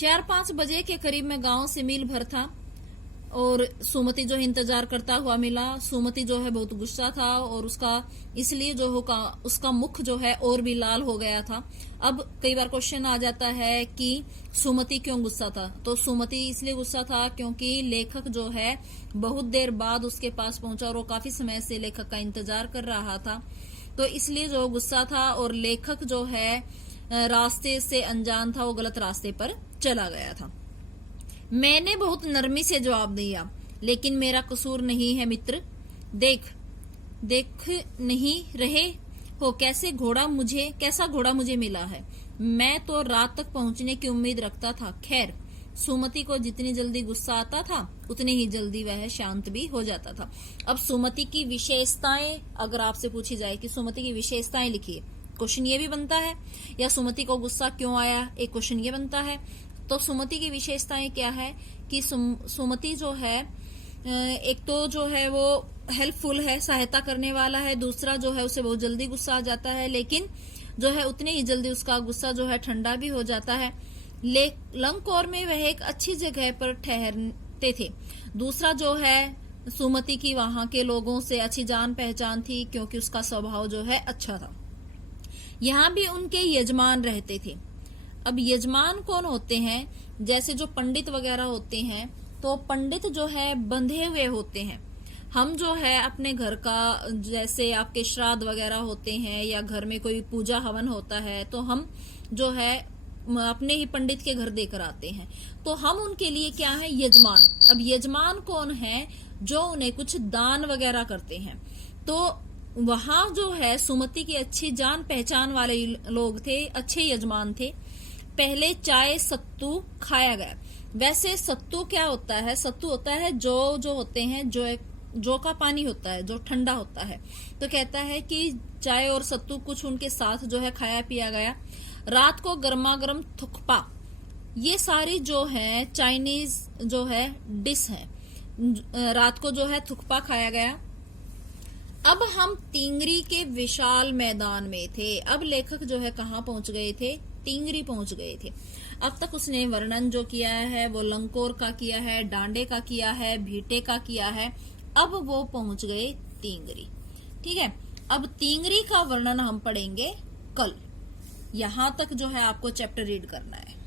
4-5 बजे के करीब में गांव से मील भर था और सुमति जो है इंतजार करता हुआ मिला। सुमति जो है बहुत गुस्सा था और उसका इसलिए जो होगा उसका मुख जो है और भी लाल हो गया था। अब कई बार क्वेश्चन आ जाता है कि सुमति क्यों गुस्सा था, तो सुमति इसलिए गुस्सा था क्योंकि लेखक जो है बहुत देर बाद उसके पास पहुंचा और वो काफी समय से लेखक का इंतजार कर रहा था, तो इसलिए जो गुस्सा था। और लेखक जो है रास्ते से अनजान था, वो गलत रास्ते पर चला गया था। मैंने बहुत नरमी से जवाब दिया, लेकिन मेरा कसूर नहीं है मित्र। देख नहीं रहे हो कैसा घोड़ा मुझे मिला है। मैं तो रात तक पहुंचने की उम्मीद रखता था। खैर, सुमति को जितनी जल्दी गुस्सा आता था उतनी ही जल्दी वह शांत भी हो जाता था। अब सुमति की विशेषताएं अगर आपसे पूछी जाए कि सुमति की विशेषताएं लिखिए, क्वेश्चन ये भी बनता है, या सुमति को गुस्सा क्यों आया, एक क्वेश्चन ये बनता है। तो सुमति की विशेषताएं क्या है कि सुमति जो है एक तो जो है वो हेल्पफुल है, सहायता करने वाला है। दूसरा जो है उसे बहुत जल्दी गुस्सा आ जाता है, लेकिन जो है उतने ही जल्दी उसका गुस्सा जो है ठंडा भी हो जाता है। लंकोर में वह एक अच्छी जगह पर ठहरते थे। दूसरा जो है सुमति की वहां के लोगों से अच्छी जान पहचान थी क्योंकि उसका स्वभाव जो है अच्छा था। यहाँ भी उनके यजमान रहते थे। अब यजमान कौन होते हैं? जैसे जो पंडित वगैरह होते हैं, तो पंडित जो है बंधे हुए होते हैं। हम जो है अपने घर का, जैसे आपके श्राद्ध वगैरह होते हैं या घर में कोई पूजा हवन होता है, तो हम जो है अपने ही पंडित के घर देकर आते हैं, तो हम उनके लिए क्या है? यजमान। अब यजमान कौन है? जो उन्हें कुछ दान वगैरह करते हैं। तो वहां जो है सुमति की अच्छी जान पहचान वाले लोग थे, अच्छे यजमान थे। पहले चाय सत्तू खाया गया। वैसे सत्तू क्या होता है? सत्तू होता है जो होते हैं, जो का पानी होता है, जो ठंडा होता है। तो कहता है कि चाय और सत्तू कुछ उनके साथ जो है खाया पिया गया। रात को गर्मा गर्म थुक्पा, ये सारी जो है चाइनीज जो है डिश है। रात को जो है थुक्पा खाया गया। अब हम टिंगरी के विशाल मैदान में थे। अब लेखक जो है कहाँ पहुंच गए थे? टिंगरी पहुंच गए थे। अब तक उसने वर्णन जो किया है वो लंकोर का किया है, डांडे का किया है, भीटे का किया है। अब वो पहुंच गए टिंगरी। ठीक है, अब टिंगरी का वर्णन हम पढ़ेंगे कल। यहां तक जो है आपको चैप्टर रीड करना है।